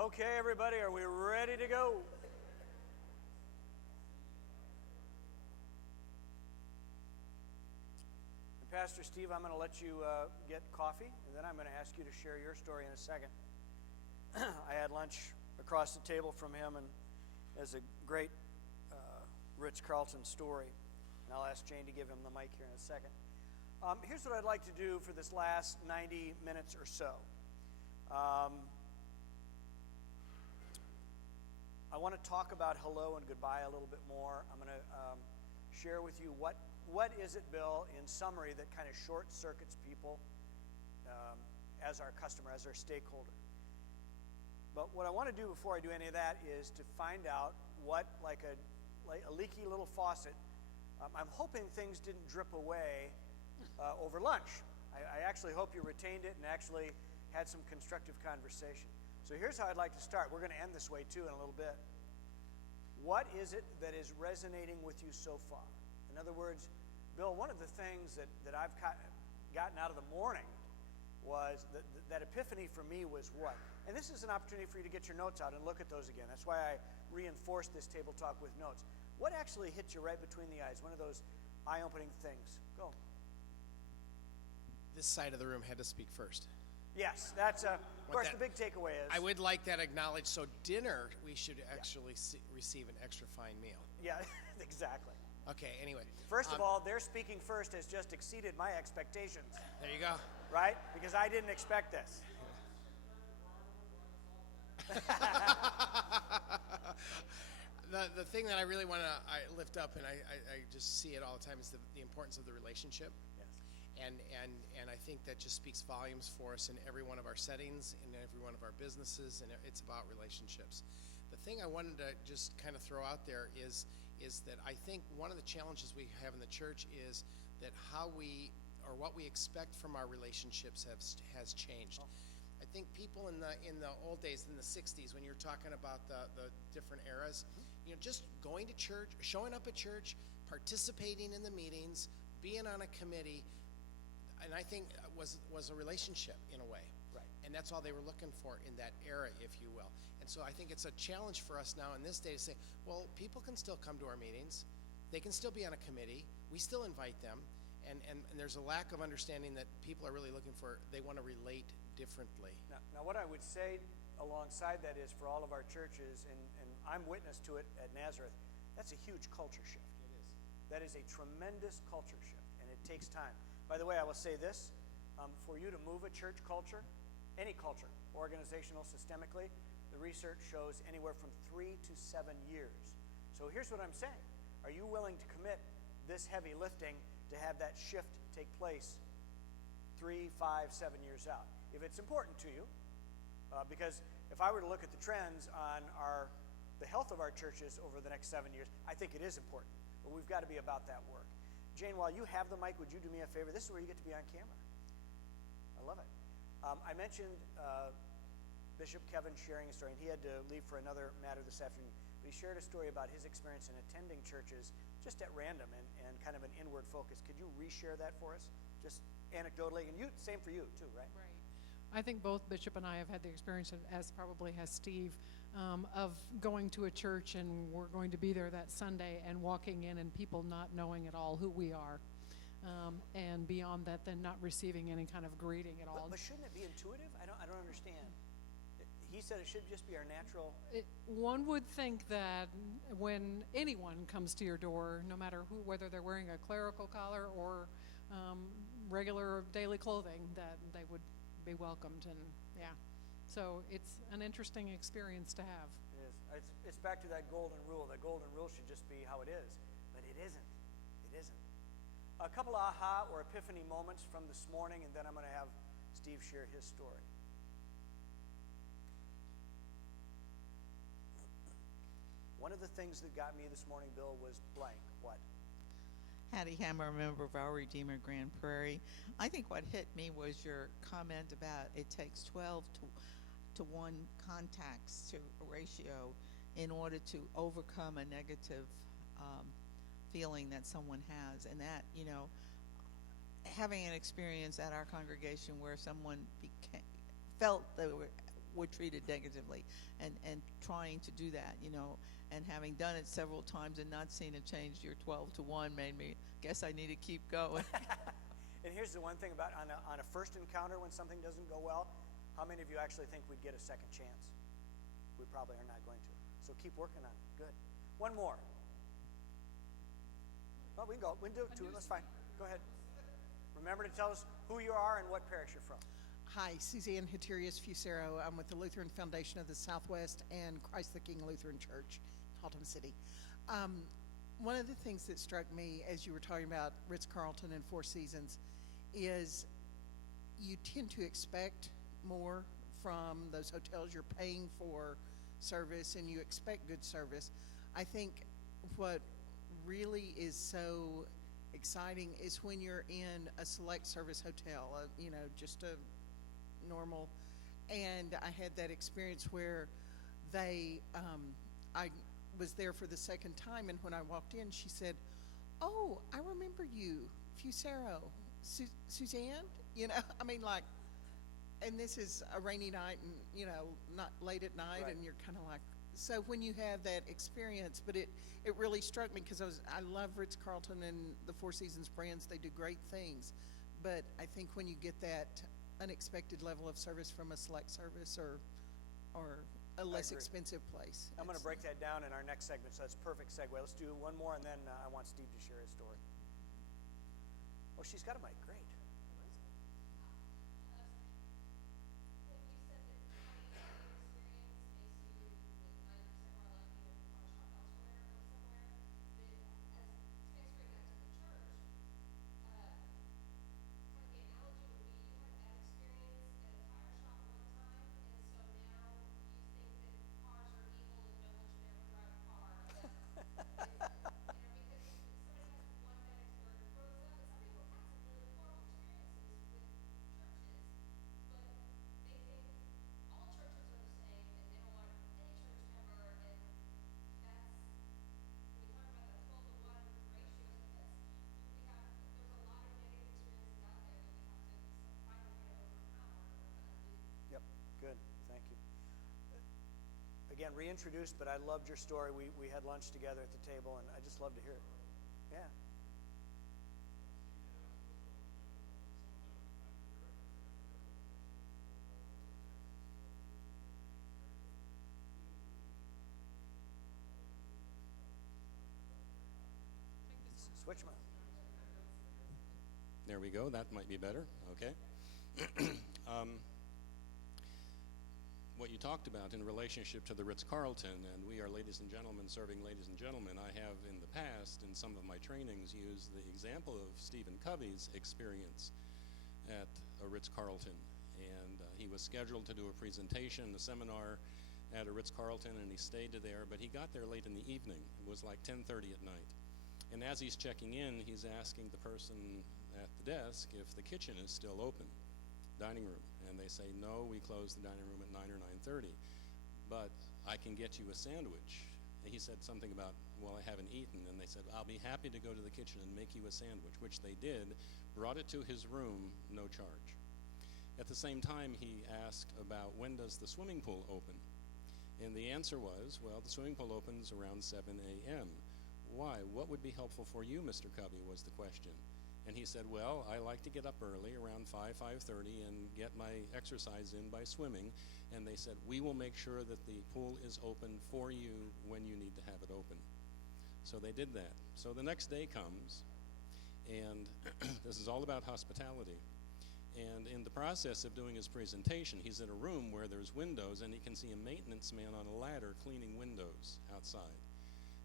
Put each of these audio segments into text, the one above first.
Okay, everybody, are we ready to go? And Pastor Steve, I'm going to let you get coffee, and then I'm going to ask you to share your story in a second. I had lunch across the table from him, and there's a great Ritz Carlton story. And I'll ask Jane to give him the mic here in a second. Here's what I'd like to do for this last 90 minutes or so. I want to talk about hello and goodbye a little bit more. I'm going to share with you what is it, Bill, in summary, that kind of short circuits people as our customer, as our stakeholder. But what I want to do before I do any of that is to find out what, like a leaky little faucet, I'm hoping things didn't drip away over lunch. I actually hope you retained it and actually had some constructive conversation. So here's how I'd like to start. We're going to end this way, too, in a little bit. What is it that is resonating with you so far? In other words, Bill, one of the things that I've gotten out of the morning was that epiphany for me was what? And this is an opportunity for you to get your notes out and look at those again. That's why I reinforced this table talk with notes. What actually hit you right between the eyes? One of those eye-opening things. Go. This side of the room had to speak first. Yes, that's, of course, the big takeaway is... I would like that acknowledged. So dinner, we should actually receive an extra fine meal. Yeah, exactly. Okay, anyway. First of all, their speaking first has just exceeded my expectations. There you go. Right? Because I didn't expect this. The thing that I really want to lift up, and I just see it all the time, is the importance of the relationship. Yes. And I think that just speaks volumes for us in every one of our settings, in every one of our businesses, and it's about relationships. The thing I wanted to just kind of throw out there is that I think one of the challenges we have in the church is that how we, or what we expect from our relationships has changed. Oh. I think people in the old days, in the 60s, when you're talking about the different eras, just going to church, showing up at church, participating in the meetings, being on a committee, and I think was a relationship in a way. Right. And that's all they were looking for in that era, if you will. And so I think it's a challenge for us now in this day to say, well, people can still come to our meetings. They can still be on a committee. We still invite them. And there's a lack of understanding that people are really looking for, they want to relate differently. Now what I would say alongside that is for all of our churches, and I'm witness to it at Nazareth, that's a huge culture shift. It is. That is a tremendous culture shift, and it takes time. By the way, I will say this, for you to move a church culture, any culture, organizational, systemically, the research shows anywhere from 3 to 7 years. So here's what I'm saying. Are you willing to commit this heavy lifting to have that shift take place 3, 5, 7 years out? If it's important to you, because if I were to look at the trends on the health of our churches over the next 7 years, I think it is important. But we've got to be about that work. Jane, while you have the mic, would you do me a favor? This is where you get to be on camera. I love it. I mentioned Bishop Kevin sharing a story, and he had to leave for another matter this afternoon. But he shared a story about his experience in attending churches just at random and kind of an inward focus. Could you reshare that for us, just anecdotally? And you, same for you too, right? Right. I think both Bishop and I have had the experience, as probably has Steve, of going to a church and we're going to be there that Sunday and walking in and people not knowing at all who we are. And beyond that, then not receiving any kind of greeting at all. But shouldn't it be intuitive? I don't understand. He said it should just be our natural... One would think that when anyone comes to your door, no matter who, whether they're wearing a clerical collar or regular daily clothing, that they would be welcomed. And yeah, so it's an interesting experience to have. It is. It's back to that golden rule. That golden rule should just be how it is, but it isn't. It isn't. A couple of aha or epiphany moments from this morning, and then I'm going to have Steve share his story. One of the things that got me this morning, Bill, was blank. What? Hattie Hammer, a member of Our Redeemer Grand Prairie. I think what hit me was your comment about it takes 12 to 1 contacts to ratio in order to overcome a negative feeling that someone has. And that, having an experience at our congregation where someone felt they were treated negatively, and trying to do that, and having done it several times and not seeing a change, your 12 to 1 made me guess I need to keep going. And here's the one thing about on a first encounter when something doesn't go well, how many of you actually think we'd get a second chance? We probably are not going to. So keep working on it. Good. One more. Well, we can go. We can do two. That's fine. Go ahead. Remember to tell us who you are and what parish you're from. Hi, Suzanne Hatirius Fusero. I'm with the Lutheran Foundation of the Southwest and Christ the King Lutheran Church, Haltom City. One of the things that struck me as you were talking about Ritz Carlton and Four Seasons is you tend to expect more from those hotels. You're paying for service and you expect good service. I think what really is so exciting is when you're in a select service hotel, just a normal, and I had that experience where I was there for the second time, and when I walked in, she said, "Oh, I remember you, Fusero, Suzanne." And this is a rainy night, and not late at night, Right. and you're kind of like. So when you have that experience, but it really struck me because I love Ritz Carlton and the Four Seasons brands. They do great things, but I think when you get that unexpected level of service from a select service or a less agree. expensive place. I'm going to break that down in our next segment, so that's a perfect segue. Let's do one more, and then I want Steve to share his story. Oh, she's got a mic. Great. Yep, good. Thank you. Again, reintroduced, but I loved your story. We had lunch together at the table, and I just love to hear it. Yeah. Switch them. There we go. That might be better. Okay. What you talked about in relationship to the Ritz Carlton, and we are ladies and gentlemen serving ladies and gentlemen, I have in the past in some of my trainings used the example of Stephen Covey's experience at a Ritz Carlton. And he was scheduled to do a presentation, a seminar at a Ritz Carlton, and he stayed there, but he got there late in the evening. It was like 10:30 at night. And as he's checking in, he's asking the person at the desk if the kitchen is still open, dining room. And they say, no, we close the dining room at 9 or 9:30, but I can get you a sandwich. And he said something about, well, I haven't eaten. And they said, I'll be happy to go to the kitchen and make you a sandwich, which they did, brought it to his room, no charge. At the same time, he asked about when does the swimming pool open? And the answer was, well, the swimming pool opens around 7 a.m. Why? What would be helpful for you, Mr. Covey, was the question. And he said, well, I like to get up early, around 5:30, and get my exercise in by swimming. And they said, we will make sure that the pool is open for you when you need to have it open. So they did that. So the next day comes, and this is all about hospitality. And in the process of doing his presentation, he's in a room where there's windows, and he can see a maintenance man on a ladder cleaning windows outside.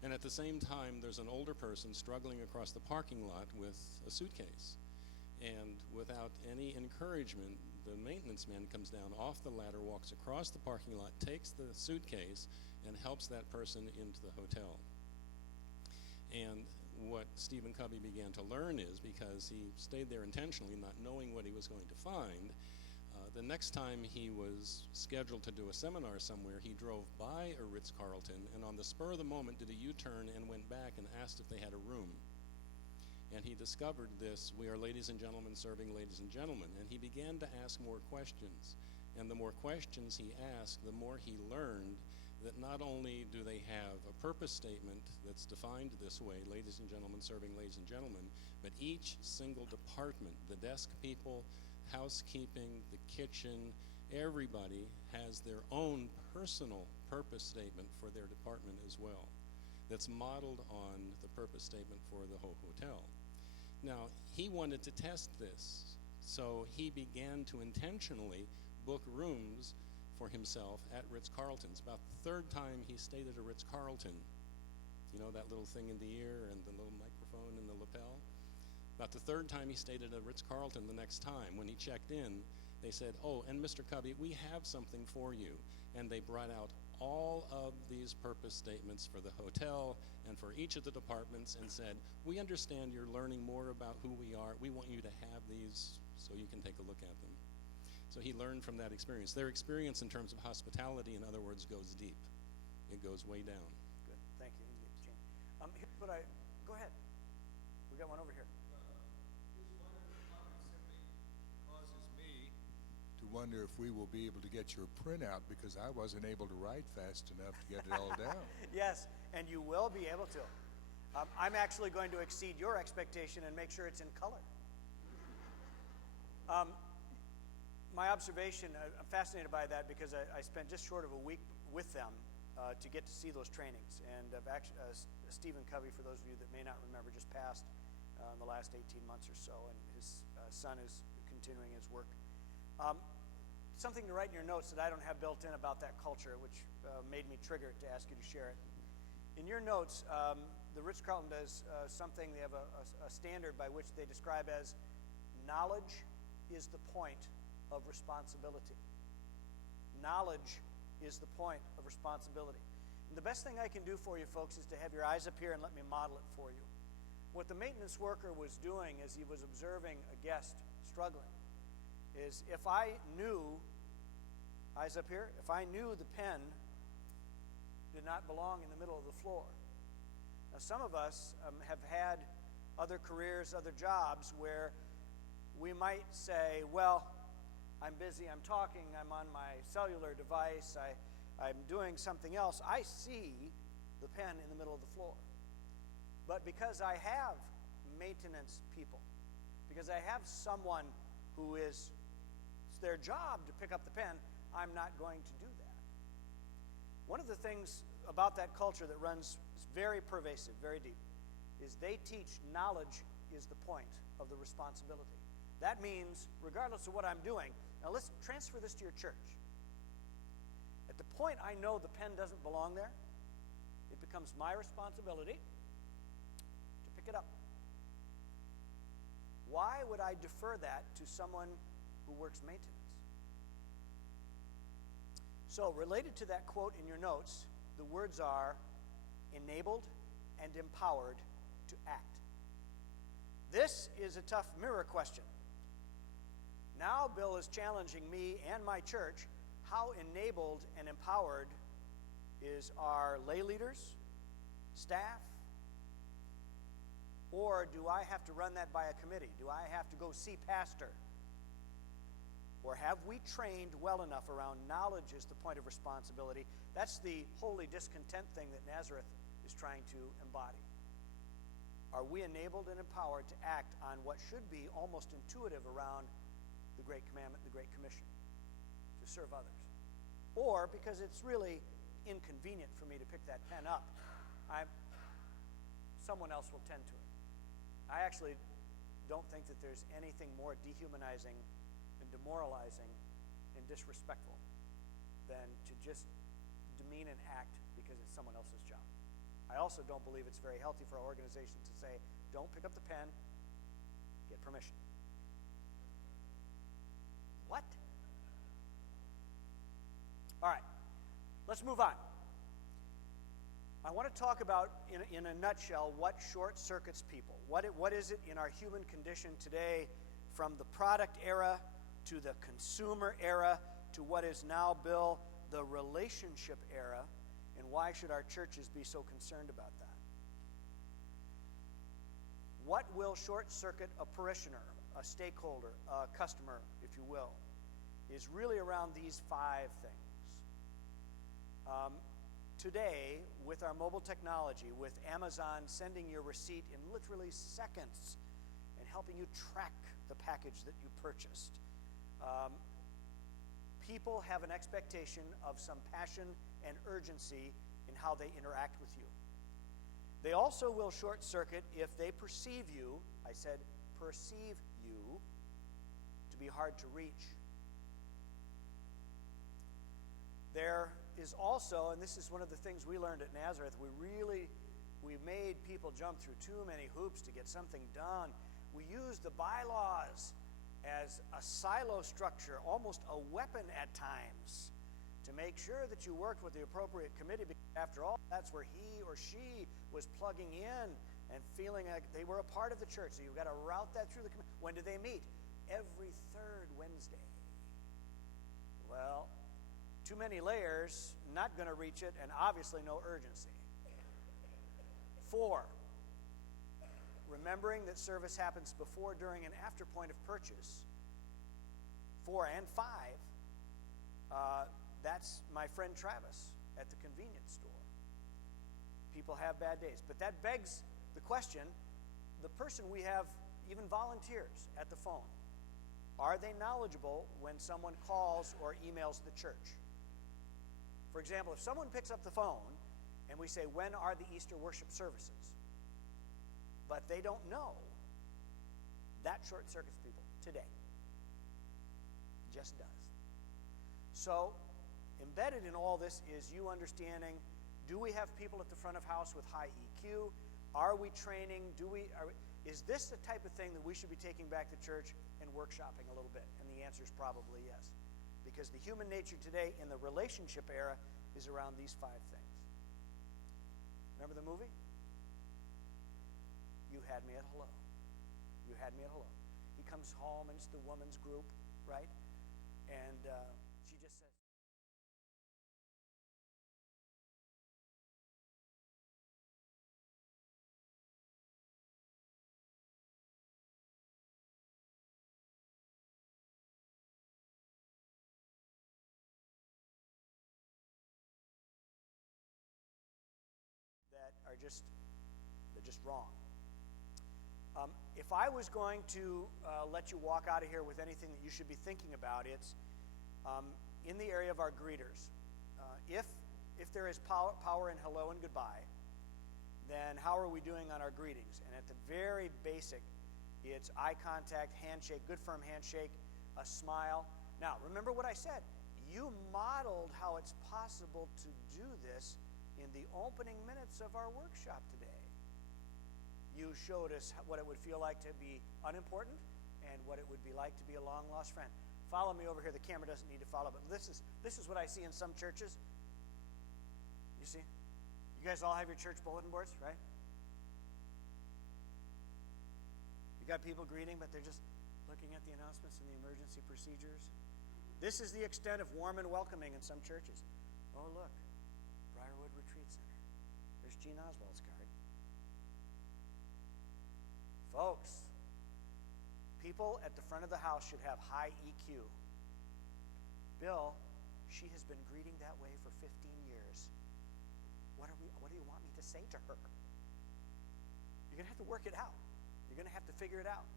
And at the same time, there's an older person struggling across the parking lot with a suitcase. And without any encouragement, the maintenance man comes down off the ladder, walks across the parking lot, takes the suitcase, and helps that person into the hotel. And what Stephen Covey began to learn is, because he stayed there intentionally, not knowing what he was going to find, the next time he was scheduled to do a seminar somewhere, he drove by a Ritz Carlton and on the spur of the moment did a U-turn and went back and asked if they had a room. And he discovered this, we are ladies and gentlemen serving ladies and gentlemen, and he began to ask more questions. And the more questions he asked, the more he learned that not only do they have a purpose statement that's defined this way, ladies and gentlemen serving ladies and gentlemen, but each single department, the desk people, housekeeping, the kitchen, everybody has their own personal purpose statement for their department as well, that's modeled on the purpose statement for the whole hotel. Now, he wanted to test this, so he began to intentionally book rooms for himself at Ritz Carlton's. About the third time he stayed at a Ritz Carlton, you know, that little thing in the ear and the little microphone in the lapel? About the third time he stayed at a Ritz Carlton the next time, when he checked in, they said, "Oh, and Mr. Covey, we have something for you." And they brought out all of these purpose statements for the hotel and for each of the departments and said, "We understand you're learning more about who we are. We want you to have these so you can take a look at them." So he learned from that experience. Their experience in terms of hospitality, in other words, goes deep. It goes way down. Good, thank you. Here's what go ahead. We got one over here. Just one of the comments simply causes me to wonder if we will be able to get your printout, because I wasn't able to write fast enough to get it all down. Yes, and you will be able to. I'm actually going to exceed your expectation and make sure it's in color. My observation, I'm fascinated by that because I spent just short of a week with them to get to see those trainings. And Stephen Covey, for those of you that may not remember, just passed in the last 18 months or so, and his son is continuing his work. Something to write in your notes that I don't have built in about that culture, which made me trigger it to ask you to share it. In your notes, the Ritz Carlton does something. They have a standard by which they describe as knowledge is the point of responsibility. Knowledge is the point of responsibility. And the best thing I can do for you folks is to have your eyes up here and let me model it for you. What the maintenance worker was doing as he was observing a guest struggling is, if I knew, eyes up here, if I knew the pen did not belong in the middle of the floor. Now, some of us have had other careers, other jobs where we might say, well, I'm busy, I'm talking, I'm on my cellular device, I'm doing something else. I see the pen in the middle of the floor. But because I have maintenance people, because I have someone who it's their job to pick up the pen, I'm not going to do that. One of the things about that culture that runs very pervasive, very deep, is they teach knowledge is the point of the responsibility. That means, regardless of what I'm doing, now let's transfer this to your church. At the point I know the pen doesn't belong there, it becomes my responsibility to pick it up. Why would I defer that to someone who works maintenance? So, related to that quote in your notes, the words are enabled and empowered to act. This is a tough mirror question. Now Bill is challenging me and my church. How enabled and empowered is our lay leaders, staff, or do I have to run that by a committee? Do I have to go see pastor? Or have we trained well enough around knowledge is the point of responsibility? That's the holy discontent thing that Nazareth is trying to embody. Are we enabled and empowered to act on what should be almost intuitive around the Great Commandment, the Great Commission, to serve others? Or, because it's really inconvenient for me to pick that pen up, someone else will tend to it. I actually don't think that there's anything more dehumanizing and demoralizing and disrespectful than to just demean an act because it's someone else's job. I also don't believe it's very healthy for our organization to say, don't pick up the pen, get permission. What? All right, let's move on. I want to talk about, in a nutshell, what short circuits people. What is it in our human condition today, from the product era to the consumer era to what is now, Bill, the relationship era, and why should our churches be so concerned about that? What will short circuit a parishioner, a stakeholder, a customer, if you will? is really around these 5 things. Today, with our mobile technology, with Amazon sending your receipt in literally seconds and helping you track the package that you purchased, people have an expectation of some passion and urgency in how they interact with you. They also will short circuit if they perceive you, I said perceive you, to be hard to reach. There is also, and this is one of the things we learned at Nazareth, we made people jump through too many hoops to get something done. We used the bylaws as a silo structure, almost a weapon at times, to make sure that you worked with the appropriate committee, because after all, that's where he or she was plugging in and feeling like they were a part of the church. So you've got to route that through the committee. When do they meet? Every 3rd Wednesday. Well, too many layers, not going to reach it, and obviously no urgency. 4, remembering that service happens before, during, and after point of purchase. 4 and 5, that's my friend Travis at the convenience store. People have bad days. But that begs the question, the person we have, even volunteers at the phone, are they knowledgeable when someone calls or emails the church? For example, if someone picks up the phone and we say, when are the Easter worship services? But they don't know, that short circuits people today. Just does. So, embedded in all this is you understanding, do we have people at the front of house with high EQ? Are we training? Is this the type of thing that we should be taking back to church and workshopping a little bit? And the answer is probably yes. Because the human nature today in the relationship era is around these 5 things. Remember the movie? You had me at hello. You had me at hello. He comes home and it's the woman's group, right? And she just says, that are they're just wrong. If I was going to let you walk out of here with anything that you should be thinking about, it's in the area of our greeters. If there is power in hello and goodbye, then how are we doing on our greetings? And at the very basic, it's eye contact, handshake, good firm handshake, a smile. Now, remember what I said. You modeled how it's possible to do this in the opening minutes of our workshop today. You showed us what it would feel like to be unimportant and what it would be like to be a long-lost friend. Follow me over here. The camera doesn't need to follow, but this is what I see in some churches. You see? You guys all have your church bulletin boards, right? You got people greeting, but they're just looking at the announcements and the emergency procedures. This is the extent of warm and welcoming in some churches. Oh, look. Briarwood Retreat Center. There's Gene Oswald's card. Folks, people at the front of the house should have high EQ. Bill, she has been greeting that way for 15 years. What do you want me to say to her? You're going to have to work it out. You're going to have to figure it out.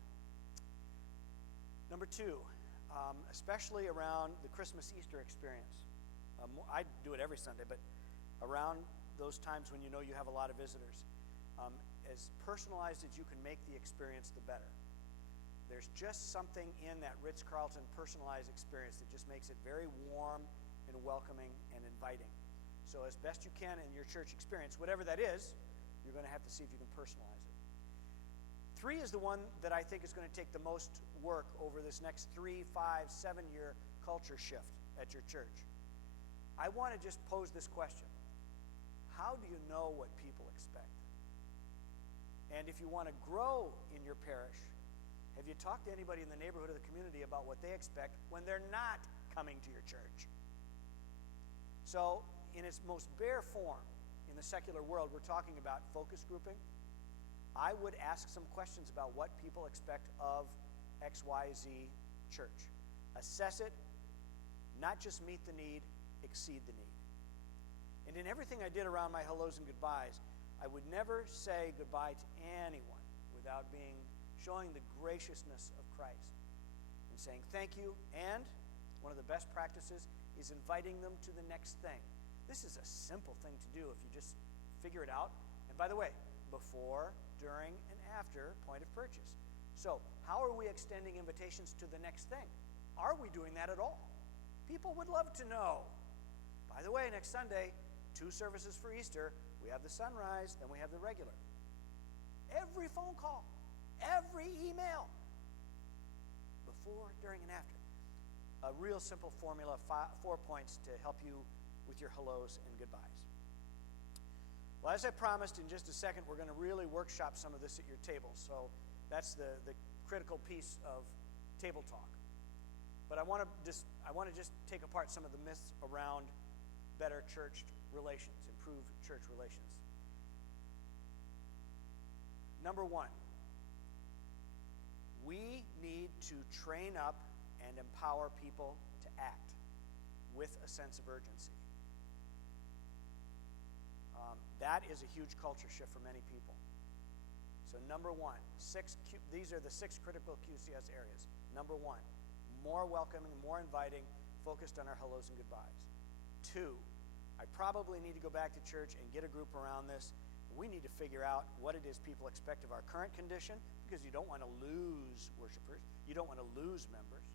Number 2, especially around the Christmas Easter experience. I do it every Sunday, but around those times when you know you have a lot of visitors, as personalized as you can make the experience, the better. There's just something in that Ritz Carlton personalized experience that just makes it very warm and welcoming and inviting. So as best you can in your church experience, whatever that is, you're going to have to see if you can personalize it. 3 is the one that I think is going to take the most work over this next 3, 5, 7-year culture shift at your church. I want to just pose this question. How do you know what people expect? And if you want to grow in your parish, have you talked to anybody in the neighborhood or the community about what they expect when they're not coming to your church? So, in its most bare form, in the secular world, we're talking about focus grouping. I would ask some questions about what people expect of XYZ church. Assess it, not just meet the need, exceed the need. And in everything I did around my hellos and goodbyes, I would never say goodbye to anyone without showing the graciousness of Christ and saying thank you. And one of the best practices is inviting them to the next thing. This is a simple thing to do if you just figure it out. And by the way, before, during, and after point of purchase. So how are we extending invitations to the next thing? Are we doing that at all? People would love to know. By the way, next Sunday, 2 services for Easter. We have the sunrise, then we have the regular. Every phone call, every email, before, during, and after. A real simple formula, 4 points to help you with your hellos and goodbyes. Well, as I promised, in just a second, we're going to really workshop some of this at your table. So that's the critical piece of table talk. But I want to just take apart some of the myths around better church relations, improved church relations. Number 1, we need to train up and empower people to act with a sense of urgency. That is a huge culture shift for many people. So number 1, these are the 6 critical QCS areas. Number 1, more welcoming, more inviting, focused on our hellos and goodbyes. 2, I probably need to go back to church and get a group around this. We need to figure out what it is people expect of our current condition, because you don't want to lose worshipers. You don't want to lose members.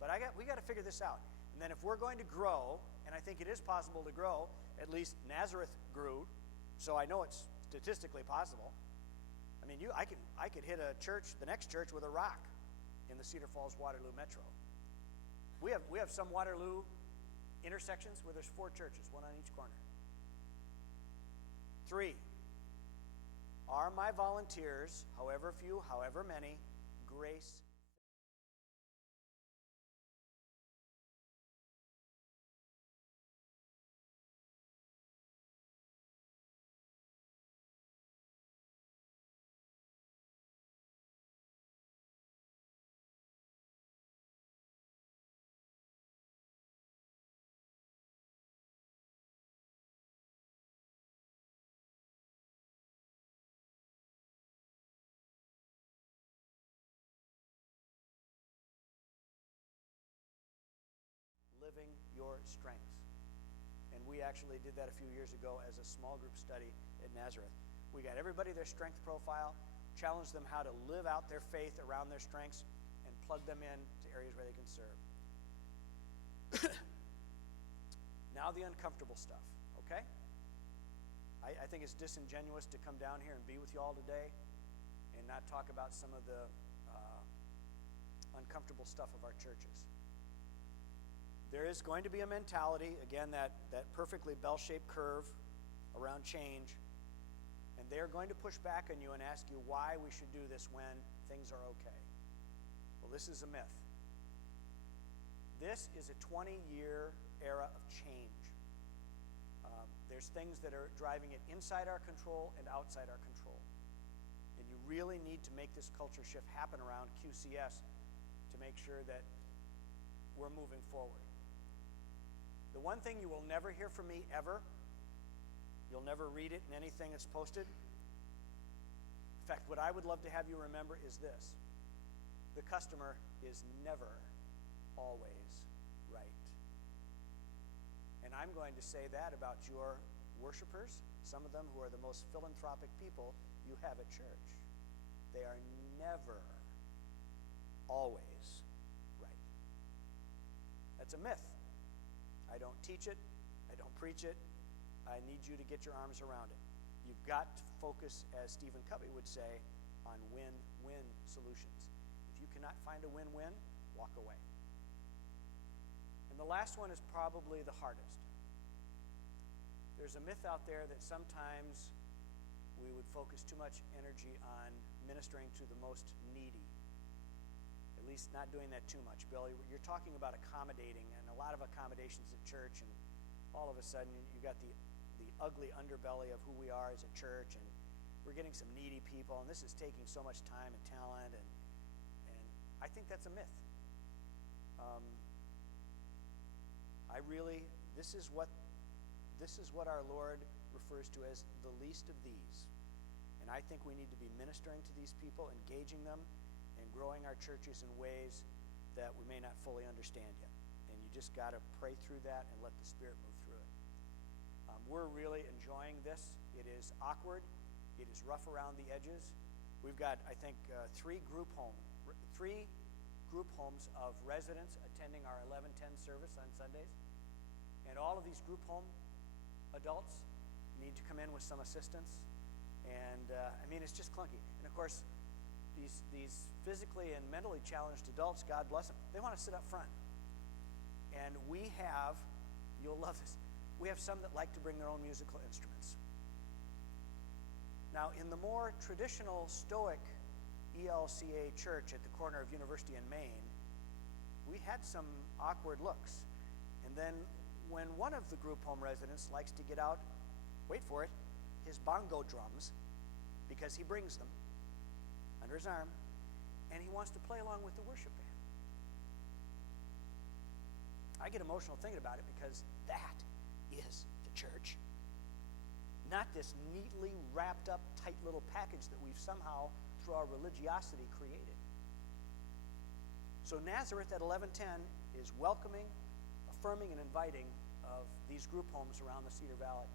But we got to figure this out. And then if we're going to grow, and I think it is possible to grow, at least Nazareth grew, so I know it's statistically possible. I mean, I could hit the next church with a rock in the Cedar Falls Waterloo Metro. We have some Waterloo intersections where there's 4 churches, 1 on each corner. 3, are my volunteers, however few, however many, grace? Living your strengths. And we actually did that a few years ago as a small group study at Nazareth. We got everybody their strength profile, challenged them how to live out their faith around their strengths, and plug them in to areas where they can serve. Now the uncomfortable stuff, okay? I think it's disingenuous to come down here and be with you all today and not talk about some of the uncomfortable stuff of our churches. There is going to be a mentality, again, that perfectly bell-shaped curve around change, and they're going to push back on you and ask you why we should do this when things are okay. Well, this is a myth. This is a 20-year era of change. There's things that are driving it inside our control and outside our control. And you really need to make this culture shift happen around QCS to make sure that we're moving forward. The one thing you will never hear from me ever, you'll never read it in anything that's posted. In fact, what I would love to have you remember is this: the customer is never always right. And I'm going to say that about your worshipers, some of them who are the most philanthropic people you have at church. They are never always right. That's a myth. I don't teach it. I don't preach it. I need you to get your arms around it. You've got to focus, as Stephen Covey would say, on win-win solutions. If you cannot find a win-win, walk away. And the last one is probably the hardest. There's a myth out there that sometimes we would focus too much energy on ministering to the most needy. At least not doing that too much. Bill, you're talking about accommodating, and a lot of accommodations at church, and all of a sudden you got the ugly underbelly of who we are as a church, and we're getting some needy people, and this is taking so much time and talent, and I think that's a myth. this is what our Lord refers to as the least of these. And I think we need to be ministering to these people, engaging them, and growing our churches in ways that we may not fully understand yet. And you just got to pray through that and let the Spirit move through it. We're really enjoying this. It is awkward. It is rough around the edges. We've got, I think, three group homes of residents attending our 11:10 service on Sundays. And all of these group home adults need to come in with some assistance. And, it's just clunky. And, of course, these physically and mentally challenged adults, God bless them, they want to sit up front. And we have, you'll love this, we have some that like to bring their own musical instruments. Now, in the more traditional Stoic ELCA church at the corner of University and Main, we had some awkward looks. And then when one of the group home residents likes to get out, wait for it, his bongo drums, because he brings them under his arm, and he wants to play along with the worship band. I get emotional thinking about it because that is the church. Not this neatly wrapped up, tight little package that we've somehow, through our religiosity, created. So Nazareth at 11:10 is welcoming, affirming, and inviting of these group homes around the Cedar Valley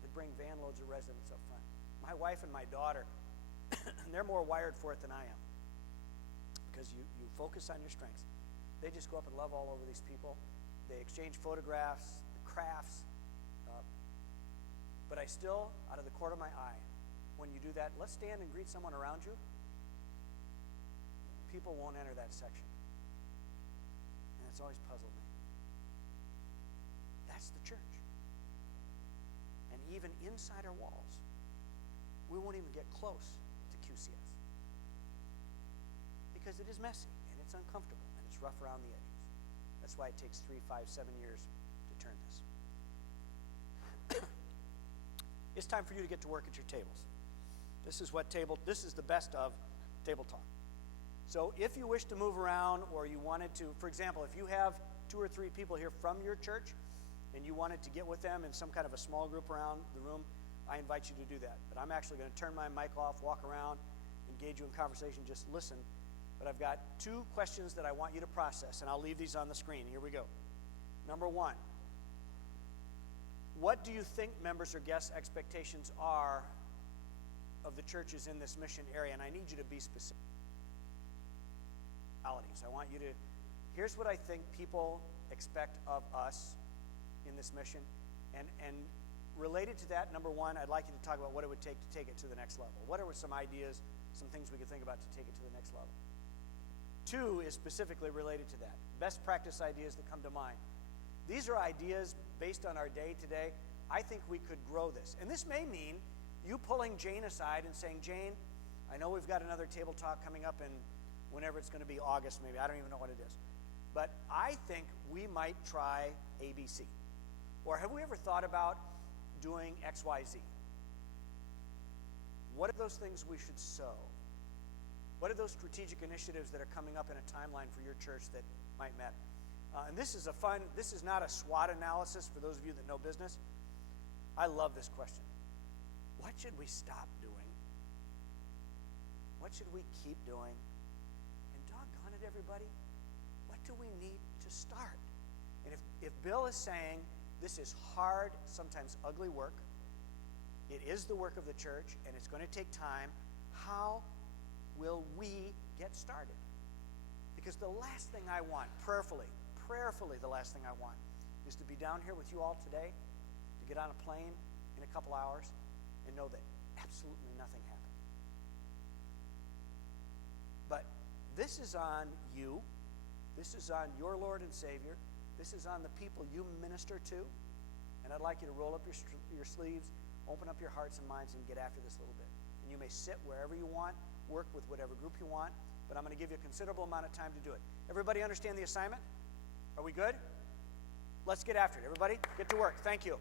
that bring van loads of residents up front. My wife and my daughter, they're more wired for it than I am, because you focus on your strengths. They just go up and love all over these people. They exchange photographs, crafts, but I still, out of the corner of my eye, when you do that, let's stand and greet someone around you. People won't enter that section. And it's always puzzled me. That's the church. And even inside our walls, we won't even get close to QCS. Because it is messy, and it's uncomfortable, and it's rough around the edges. That's why it takes 3, 5, 7 years to turn this. It's time for you to get to work at your tables. This is the best of table talk. So if you wish to move around, or you wanted to, for example, if you have 2 or 3 people here from your church and you wanted to get with them in some kind of a small group around the room, I invite you to do that. But I'm actually going to turn my mic off, walk around, engage you in conversation, just listen. But I've got 2 questions that I want you to process, and I'll leave these on the screen. Here we go. Number 1, what do you think members or guests' expectations are of the churches in this mission area? And I need you to be specific. I want you to, here's what I think people expect of us in this mission. And related to that, number 1, I'd like you to talk about what it would take to take it to the next level. What are some ideas, some things we could think about to take it to the next level? 2 is specifically related to that. Best practice ideas that come to mind. These are ideas based on our day today. I think we could grow this. And this may mean you pulling Jane aside and saying, Jane, I know we've got another table talk coming up in whenever it's going to be, August maybe. I don't even know what it is. But I think we might try ABC. Or have we ever thought about doing XYZ? What are those things we should sow? What are those strategic initiatives that are coming up in a timeline for your church that might matter? And this is not a SWOT analysis for those of you that know business. I love this question. What should we stop doing? What should we keep doing? And doggone it, everybody, what do we need to start? And if Bill is saying this is hard, sometimes ugly work, it is the work of the church, and it's going to take time, how will we get started? Because the last thing I want, prayerfully, the last thing I want is to be down here with you all today, to get on a plane in a couple hours and know that absolutely nothing happened. But this is on you. This is on your Lord and Savior. This is on the people you minister to. And I'd like you to roll up your sleeves, open up your hearts and minds, and get after this a little bit. And you may sit wherever you want, work with whatever group you want, but I'm going to give you a considerable amount of time to do it. Everybody understand the assignment? Are we good? Let's get after it. Everybody, get to work. Thank you.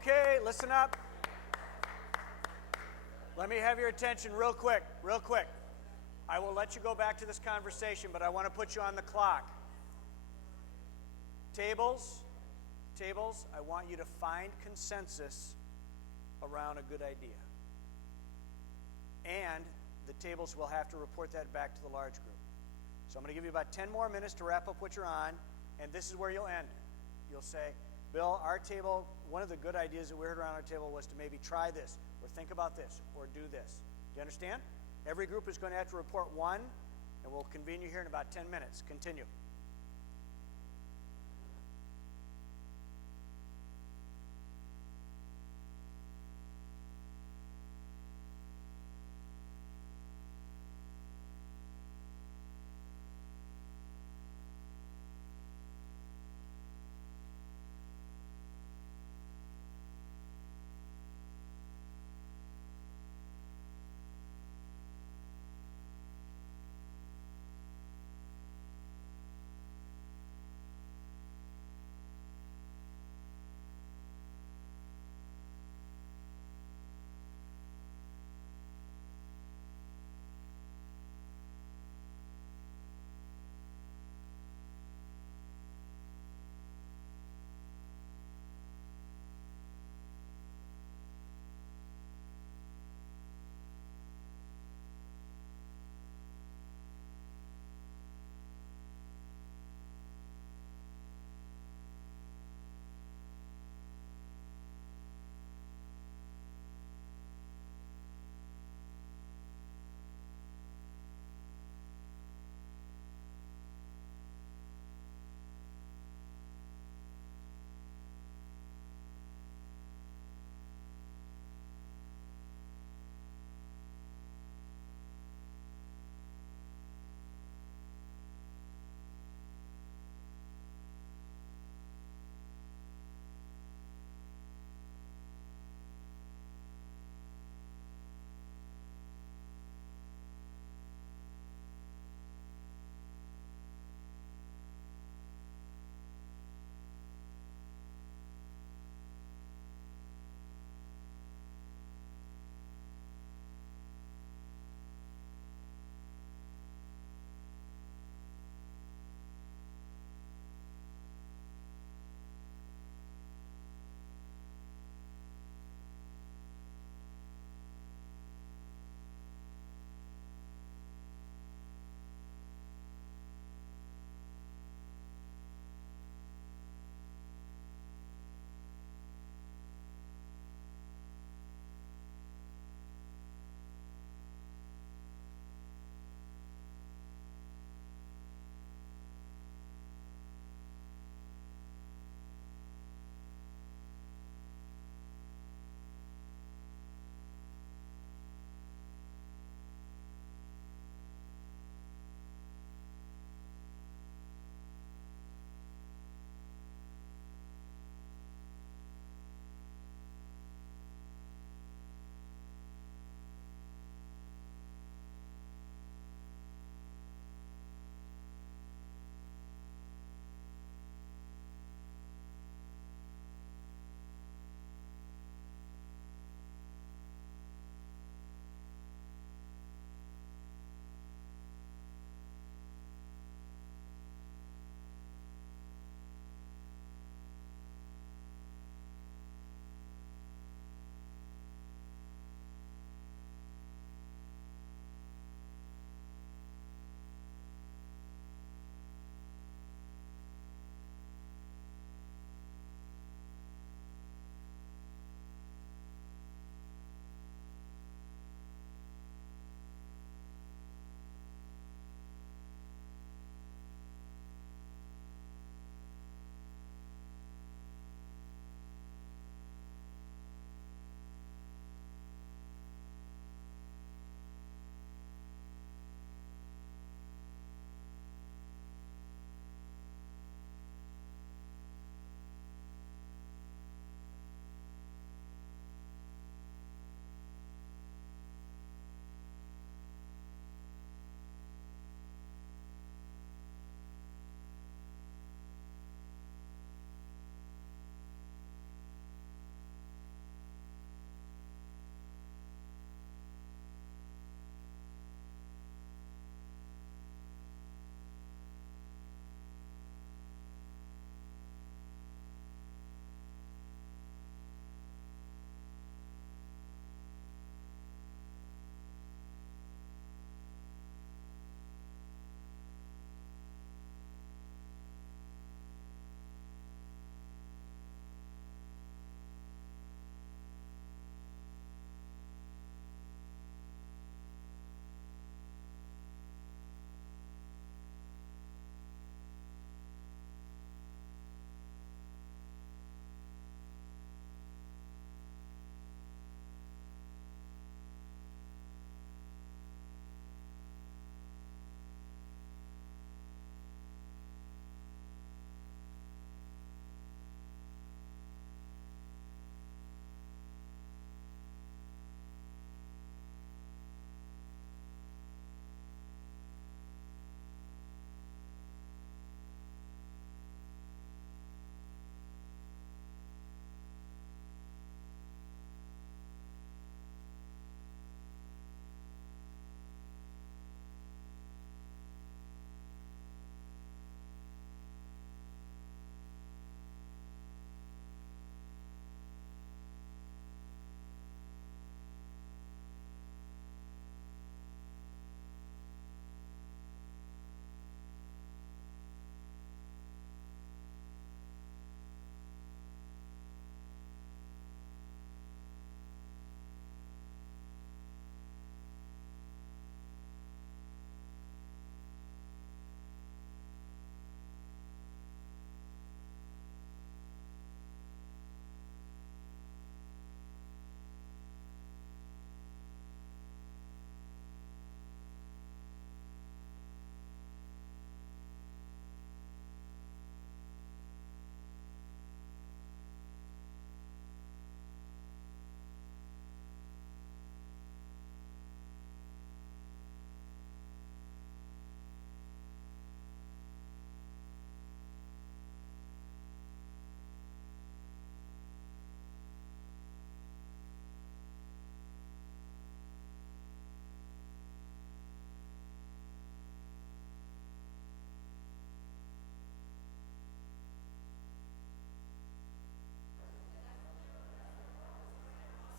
Okay, listen up. Let me have your attention real quick, real quick. I will let you go back to this conversation, but I want to put you on the clock. Tables, I want you to find consensus around a good idea. And the tables will have to report that back to the large group. So I'm going to give you about 10 more minutes to wrap up what you're on, and this is where you'll end. You'll say, Bill, our table, one of the good ideas that we heard around our table was to maybe try this, or think about this, or do this. Do you understand? Every group is going to have to report one, and we'll convene you here in about 10 minutes. Continue.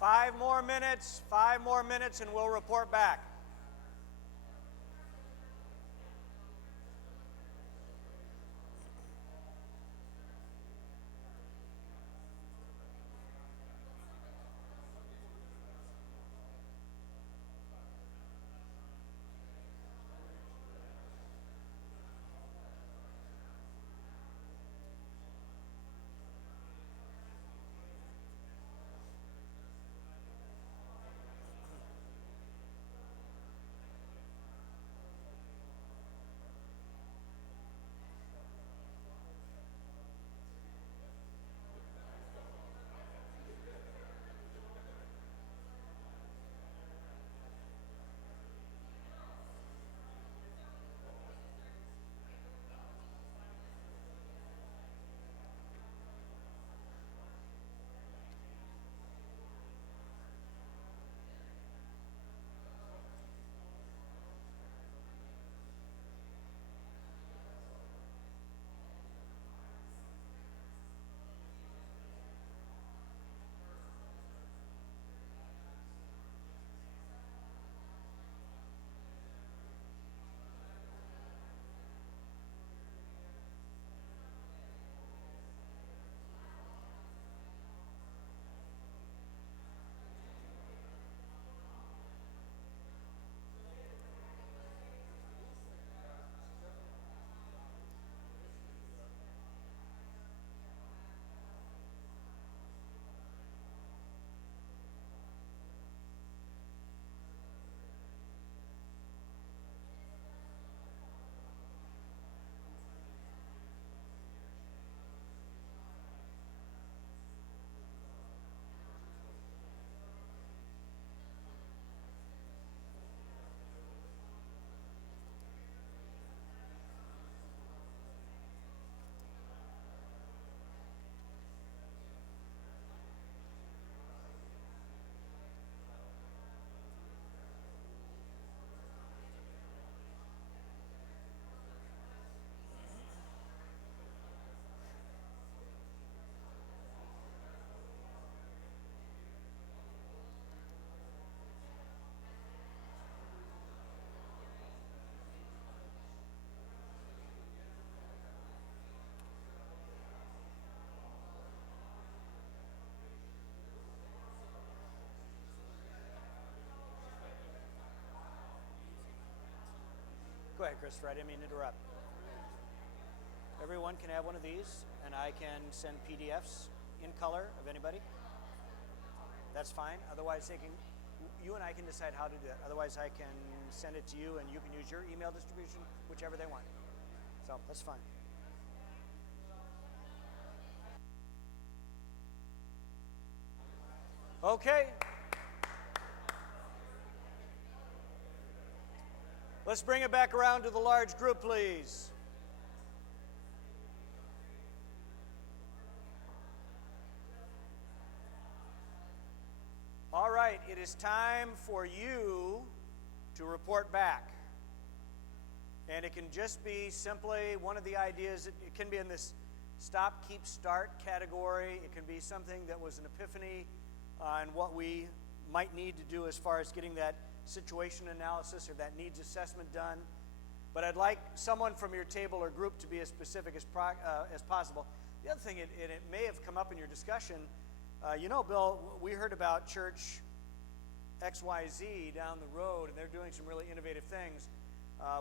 5 more minutes, and we'll report back. Go ahead, Christopher. I didn't mean to interrupt. Everyone can have one of these, and I can send PDFs in color of anybody. That's fine. Otherwise, you and I can decide how to do it. Otherwise, I can send it to you, and you can use your email distribution, whichever they want. So that's fine. Okay. Let's bring it back around to the large group, please. All right, it is time for you to report back. And it can just be simply one of the ideas. It can be in this stop, keep, start category. It can be something that was an epiphany on what we might need to do as far as getting that situation analysis or that needs assessment done. But I'd like someone from your table or group to be as specific as possible. The other thing, it may have come up in your discussion, Bill, we heard about church XYZ down the road, and they're doing some really innovative things.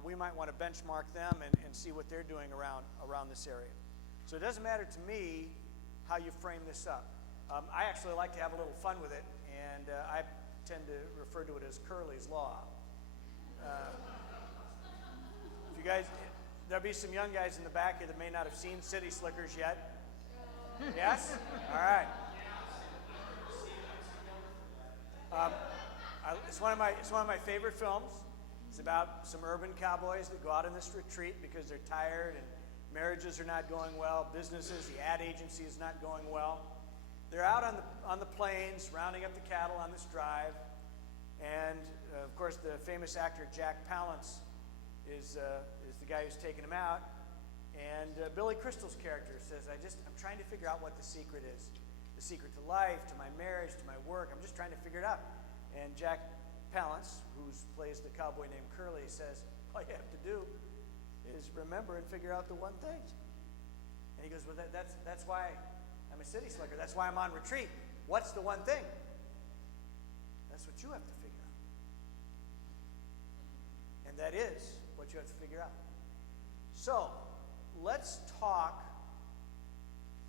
We might want to benchmark them and see what they're doing around this area. So it doesn't matter to me how you frame this up. I actually like to have a little fun with it, and I tend to refer to it as Curly's Law. If you guys, there'll be some young guys in the back here that may not have seen City Slickers yet. Yes? All right. It's one of my favorite films. It's about some urban cowboys that go out on this retreat because they're tired and marriages are not going well, businesses, the ad agency is not going well. They're out on the plains, rounding up the cattle on this drive, and of course the famous actor Jack Palance is the guy who's taking him out. And Billy Crystal's character says, I'm trying to figure out what the secret is. The Secret to Life, to my marriage, to my work. I'm just trying to figure it out. And Jack Palance, who plays the cowboy named Curly, says, all you have to do is remember and figure out the one thing. And he goes, well, that's why I'm a city slicker. That's why I'm on retreat. What's the one thing? That's what you have to figure out. And that is what you have to figure out. So, let's talk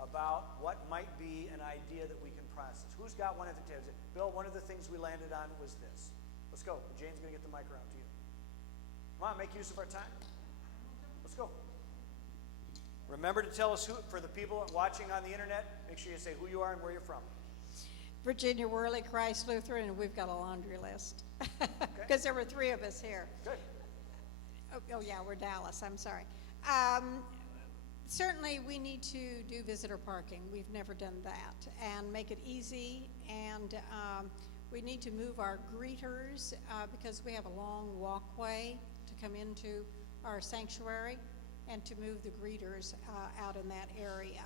about what might be an idea that we can process. Who's got one at the table? Bill, one of the things we landed on was this. Let's go. Jane's going to get the mic around to you. Come on, make use of our time. Let's go. Remember to tell us who, for the people watching on the internet, make sure you say who you are and where you're from. Virginia Worley, Christ Lutheran, and we've got a laundry list. Because there were 3 of us here. Good. Oh yeah, we're Dallas, I'm sorry. Certainly we need to do visitor parking. We've never done that. And make it easy. And we need to move our greeters because we have a long walkway to come into our sanctuary, and to move the greeters out in that area.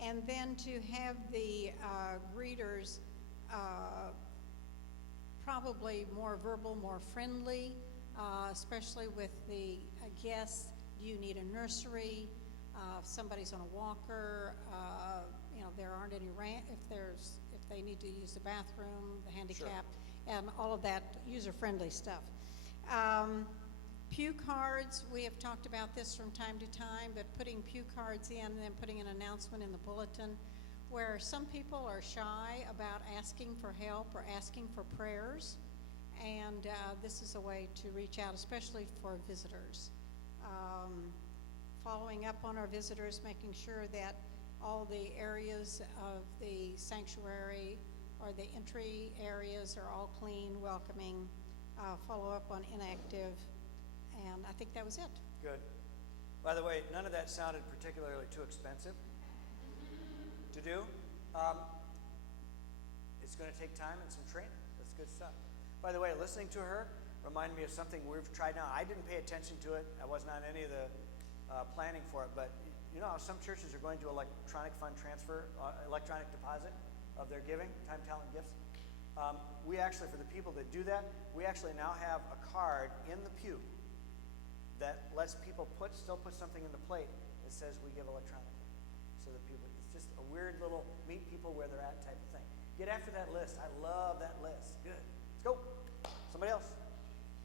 And then to have the greeters probably more verbal, more friendly, especially with the guests. Do you need a nursery? If somebody's on a walker, there aren't any if they need to use the bathroom, the handicap, and all of that user-friendly stuff. Pew cards, we have talked about this from time to time, but putting pew cards in and then putting an announcement in the bulletin where some people are shy about asking for help or asking for prayers, and this is a way to reach out, especially for visitors. Following up on our visitors, making sure that all the areas of the sanctuary or the entry areas are all clean, welcoming, follow up on inactive, and I think that was it. Good. By the way, none of that sounded particularly too expensive to do. It's going to take time and some training. That's good stuff. By the way, listening to her reminded me of something we've tried now. I didn't pay attention to it. I wasn't on any of the planning for it, but you know how some churches are going to electronic fund transfer, electronic deposit of their giving, time, talent, gifts. We actually, for the people that do that, we actually now have a card in the pew that lets people still put something in the plate that says we give electronically. So that people, it's just a weird little meet people where they're at type of thing. Get after that list. I love that list. Good. Let's go. Somebody else.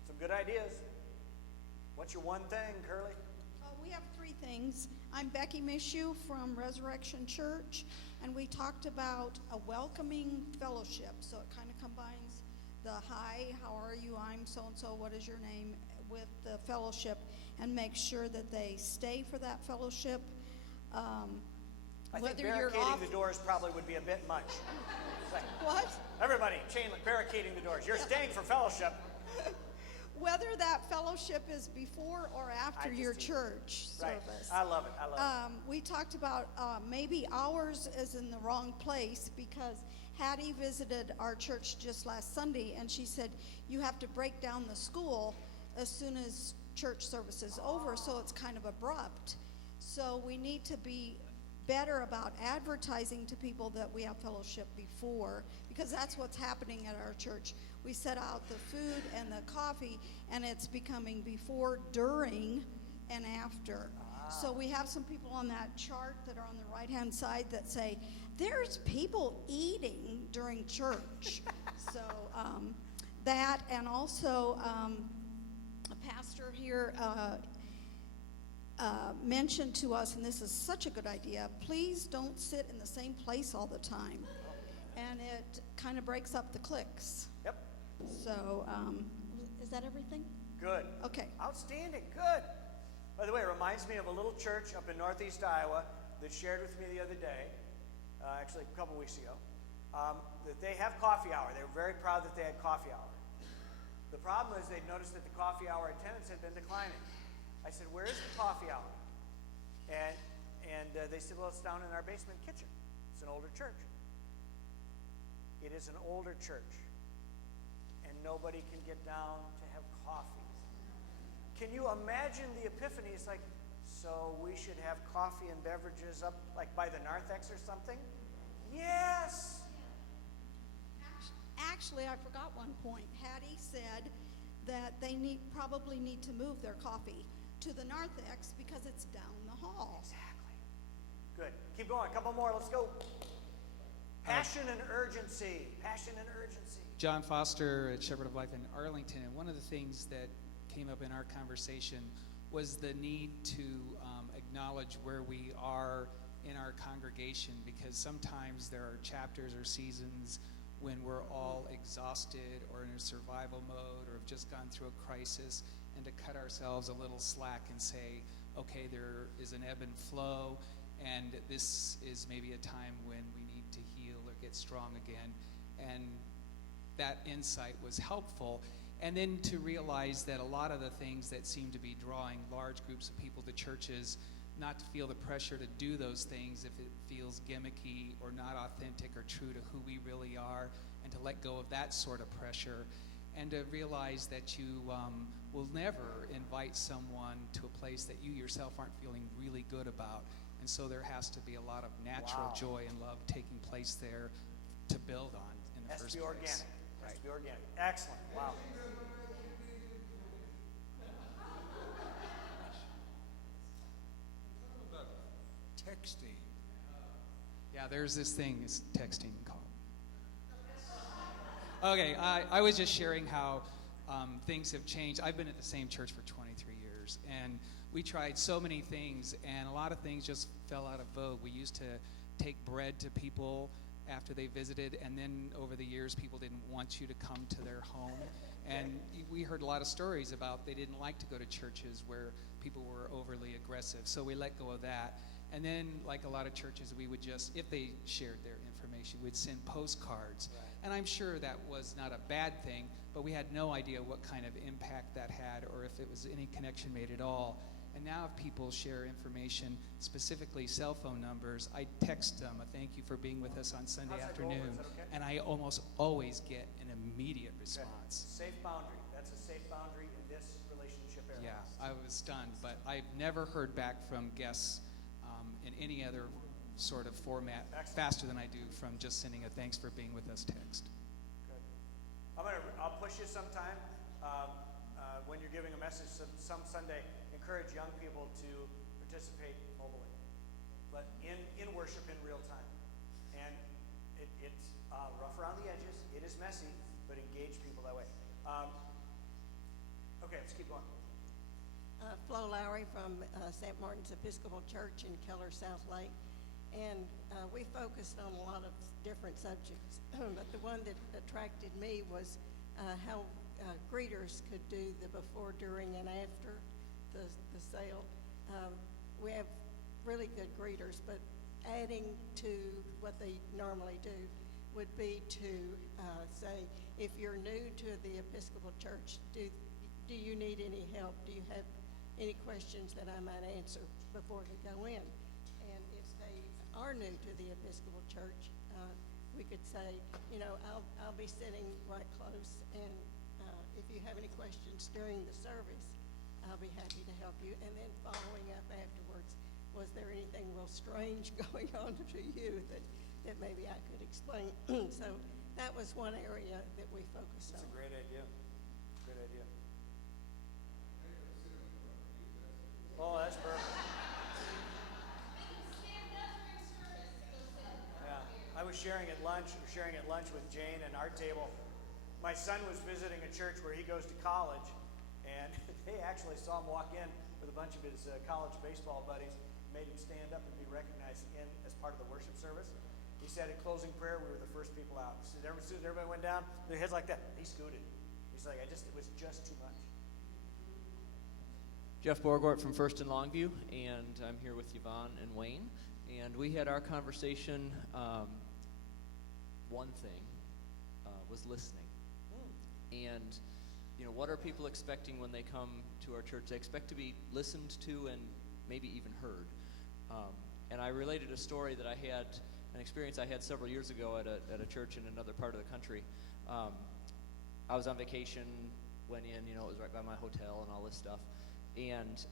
Some good ideas. What's your one thing, Curly? We have 3 things. I'm Becky Mishu from Resurrection Church, and we talked about a welcoming fellowship. So it kind of combines the hi, how are you, I'm so-and-so, what is your name, with the fellowship, and make sure that they stay for that fellowship. I think barricading the doors probably would be a bit much. What? Everybody, barricading the doors. You're staying for fellowship. Whether that fellowship is before or after your church Right. service. I love it. We talked about maybe ours is in the wrong place because Hattie visited our church just last Sunday, and she said you have to break down the school as soon as church service is over, so it's kind of abrupt. So we need to be better about advertising to people that we have fellowship before, because that's what's happening at our church. We set out the food and the coffee, and it's becoming before, during, and after. So we have some people on that chart that are on the right-hand side that say, there's people eating during church. So that, and also a pastor here mentioned to us, and this is such a good idea, please don't sit in the same place all the time. And it kind of breaks up the cliques. Yep. So, is that everything? Good. Okay. Outstanding. Good. By the way, it reminds me of a little church up in northeast Iowa that shared with me the other day, actually a couple weeks ago, that they have coffee hour. They were very proud that they had coffee hour. The problem is they'd noticed that the coffee hour attendance had been declining. I said, where is the coffee hour? And they said, well, it's down in our basement kitchen. It's an older church. It is an older church. And nobody can get down to have coffee. Can you imagine the epiphany? It's like, so we should have coffee and beverages up like by the narthex or something? Yes. Actually, I forgot one point. Hattie said that they probably need to move their coffee to the narthex because it's down the hall. Exactly. Good. Keep going. A couple more. Let's go. Passion and urgency. Passion and urgency. John Foster at Shepherd of Life in Arlington, and one of the things that came up in our conversation was the need to acknowledge where we are in our congregation, because sometimes there are chapters or seasons when we're all exhausted or in a survival mode or have just gone through a crisis, and to cut ourselves a little slack and say, okay, there is an ebb and flow, and this is maybe a time when we need to heal or get strong again. And that insight was helpful. And then to realize that a lot of the things that seem to be drawing large groups of people to churches, not to feel the pressure to do those things if it feels gimmicky or not authentic or true to who we really are, and to let go of that sort of pressure, and to realize that you will never invite someone to a place that you yourself aren't feeling really good about. And so there has to be a lot of natural joy and love taking place there to build on in the first place. Organic. Has to be organic. Excellent. Wow. Texting. Yeah, there's this thing, it's texting called. Okay, I was just sharing how things have changed. I've been at the same church for 23 years, and we tried so many things, and a lot of things just fell out of vogue. We used to take bread to people after they visited, and then over the years, people didn't want you to come to their home. And we heard a lot of stories about they didn't like to go to churches where people were overly aggressive, so we let go of that. And then, like a lot of churches, we would just, if they shared their information, we'd send postcards. Right. And I'm sure that was not a bad thing, but we had no idea what kind of impact that had or if it was any connection made at all. And now if people share information, specifically cell phone numbers, I text them a thank you for being with us on Sunday afternoon. Okay? And I almost always get an immediate response. Okay. Safe boundary. That's a safe boundary in this relationship area. Yeah, I was stunned, but I've never heard back from guests in any other sort of format faster than I do from just sending a thanks for being with us text. Good. I'll push you sometime when you're giving a message some Sunday. Encourage young people to participate mobily, but in worship in real time. And it's rough around the edges. It is messy, but engage people that way. Okay, let's keep going. Flo Lowry from St. Martin's Episcopal Church in Keller, South Lake. And we focused on a lot of different subjects, but the one that attracted me was how greeters could do the before, during, and after the sale. We have really good greeters, but adding to what they normally do would be to say, if you're new to the Episcopal Church, do you need any help? Do you have any questions that I might answer before we go in? And if they are new to the Episcopal Church, we could say, I'll be sitting right close, and if you have any questions during the service, I'll be happy to help you. And then following up afterwards, was there anything real strange going on to you that maybe I could explain? So that was one area that we focused on. That's a great idea. Great idea. Oh, that's perfect. Yeah, I was sharing at lunch with Jane and our table. My son was visiting a church where he goes to college, and they actually saw him walk in with a bunch of his college baseball buddies, made him stand up and be recognized in as part of the worship service. He said at closing prayer, we were the first people out. He said, as soon as everybody went down, their heads like that, he scooted. He's like, it was just too much. Jeff Borgort from First and Longview, and I'm here with Yvonne and Wayne. And we had our conversation. One thing was listening. And, what are people expecting when they come to our church? They expect to be listened to and maybe even heard. And I related a story that I had, an experience I had several years ago at a church in another part of the country. I was on vacation, went in, it was right by my hotel and all this stuff. And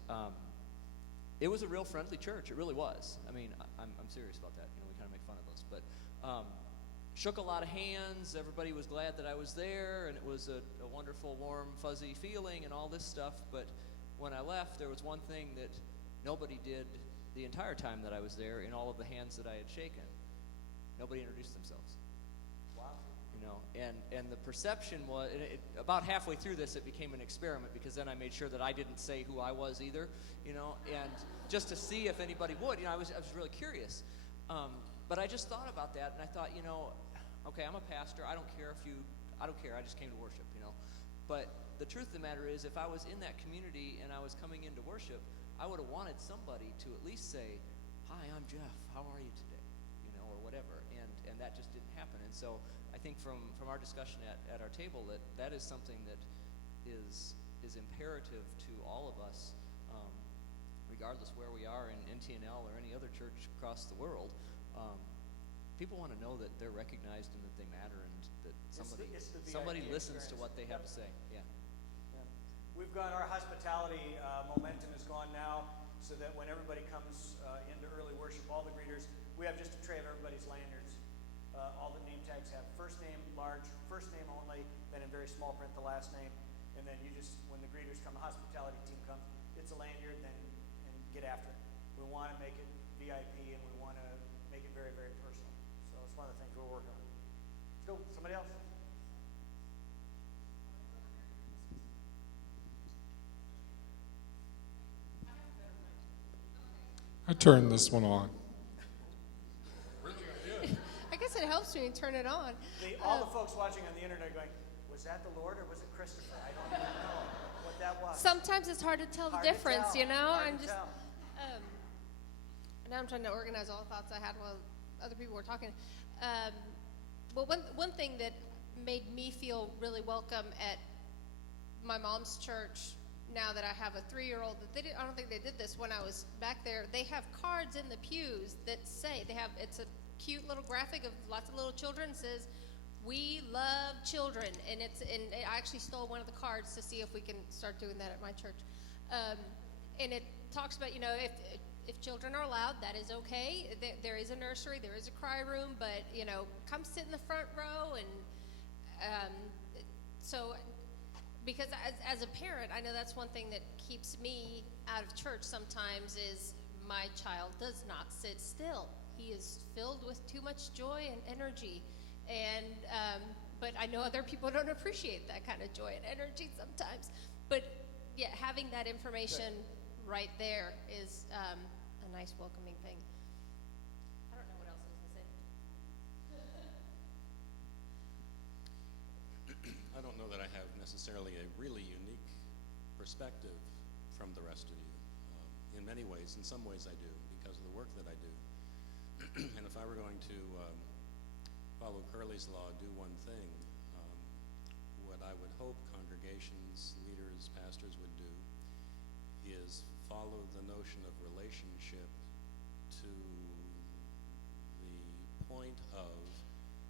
it was a real friendly church. It really was. I mean, I'm serious about that. We kind of make fun of those, but shook a lot of hands. Everybody was glad that I was there, and it was a wonderful, warm, fuzzy feeling and all this stuff. But when I left, there was one thing that nobody did the entire time that I was there in all of the hands that I had shaken. Nobody introduced themselves. Wow. And the perception was, about halfway through this, it became an experiment, because then I made sure that I didn't say who I was either, and just to see if anybody would. I was really curious. But I just thought about that, and I thought, okay, I'm a pastor. I don't care. I just came to worship, But the truth of the matter is, if I was in that community and I was coming into worship, I would have wanted somebody to at least say, "Hi, I'm Jeff. How are you today?" Or whatever. And that just didn't happen. And so I think from our discussion at our table, that is something that is imperative to all of us, regardless where we are in NTNL or any other church across the world. People want to know that they're recognized and that they matter, and that somebody listens to what they have to say. Yeah. We've gone, our hospitality momentum is gone now, so that when everybody comes into early worship, all the greeters, we have just a tray of everybody's lanyards. All the name tags have first name, large, first name only, then in very small print the last name, and then you just, when the greeters come, the hospitality team comes, it's a lanyard, and get after it. We want to make it VIP, and we want to make it very, very personal. So it's one of the things we're working on. Let's go. Somebody else? I turned this one on. I guess it helps when you turn it on. All the folks watching on the internet are going, was that the Lord or was it Christopher? I don't even know what that was. Sometimes it's hard to tell the difference, Hard to just. tell. Now I'm trying to organize all the thoughts I had while other people were talking. Well, one thing that made me feel really welcome at my mom's church, now that I have a 3-year-old, I don't think they did this when I was back there. They have cards in the pews that say, it's a cute little graphic of lots of little children, says, "We love children," and I actually stole one of the cards to see if we can start doing that at my church. And it talks about, if children are allowed, that is okay. There is a nursery, there is a cry room, but come sit in the front row. And so, because as a parent, I know that's one thing that keeps me out of church sometimes, is my child does not sit still. He is filled with too much joy and energy, and but I know other people don't appreciate that kind of joy and energy sometimes. But yeah, having that information right there is a nice welcoming thing. I don't know what else I was going to say. I don't know that I have necessarily a really unique perspective from the rest of you. In many ways, in some ways I do, because of the work that I do. And if I were going to follow Curly's law, do one thing, what I would hope congregations, leaders, pastors would do is follow the notion of relationship to the point of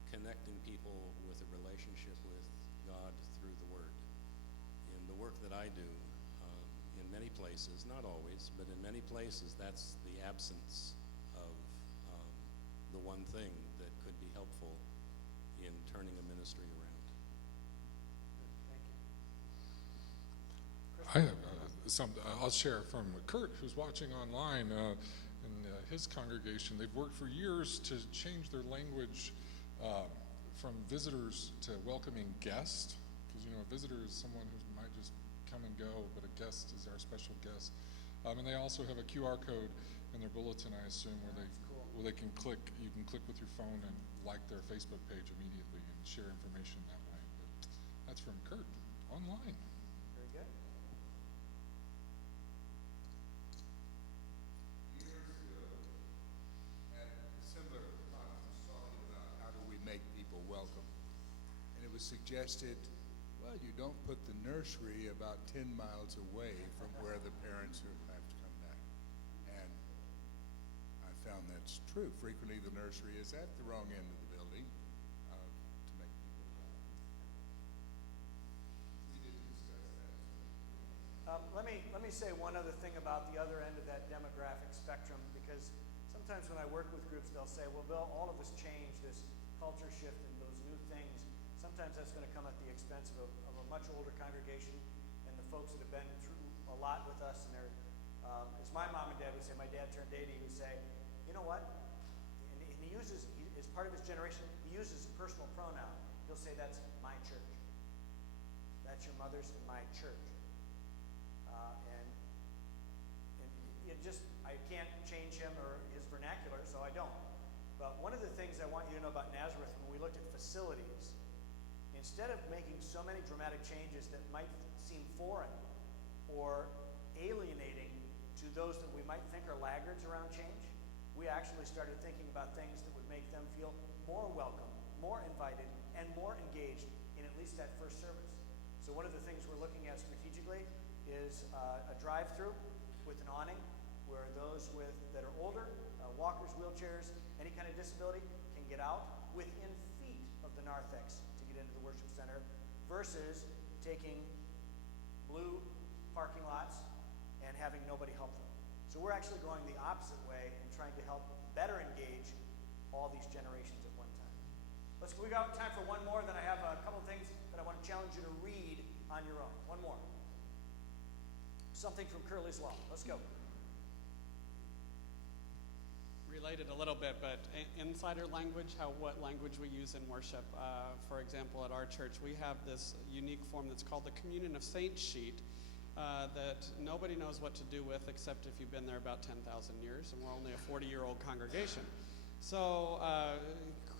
connecting people with a relationship with God through the Word. In the work that I do, in many places, not always, but in many places, that's the absence of the one thing that could be helpful in turning a ministry around. I have I'll share from Kurt, who's watching online, in his congregation. They've worked for years to change their language from visitors to welcoming guests, because a visitor is someone who might just come and go, but a guest is our special guest. And they also have a QR code in their bulletin, I assume, where they can click. You can click with your phone and like their Facebook page immediately and share information that way. But that's from Kurt online. Very good. Years ago, at a similar conference talking about how do we make people welcome, and it was suggested, well, you don't put the nursery about 10 miles away from where the parents have to come back. And I found that's true. Frequently the nursery is at the wrong end of the building to make people welcome. We didn't discuss that. Let me me say one other thing about the other end of that demographic spectrum, because sometimes when I work with groups, they'll say, well, Bill, all of this change, this culture shift and those new things, sometimes that's going to come at the expense of a much older congregation and the folks that have been through a lot with us. And they're, as my mom and dad would say, my dad turned 80, he would say, you know what? And he uses, as part of his generation, he uses a personal pronoun. He'll say, that's my church. That's your mother's and my church. And it just, I can't change him or his vernacular, so I don't. But one of the things I want you to know about Nazareth, when we looked at facilities, instead of making so many dramatic changes that might seem foreign or alienating to those that we might think are laggards around change, we actually started thinking about things that would make them feel more welcome, more invited, and more engaged in at least that first service. So one of the things we're looking at strategically is a drive-through with an awning where those that are older, walkers, wheelchairs, any kind of disability, can get out within feet of the narthex to get into the worship center, versus taking blue parking lots and having nobody help them. So we're actually going the opposite way and trying to help better engage all these generations at one time. We got time for one more, then I have a couple of things that I want to challenge you to read on your own. One more. Something from Curley's Law. Let's go. Related a little bit, but insider language, what language we use in worship. For example, at our church, we have this unique form that's called the Communion of Saints sheet that nobody knows what to do with except if you've been there about 10,000 years, and we're only a 40-year-old congregation. So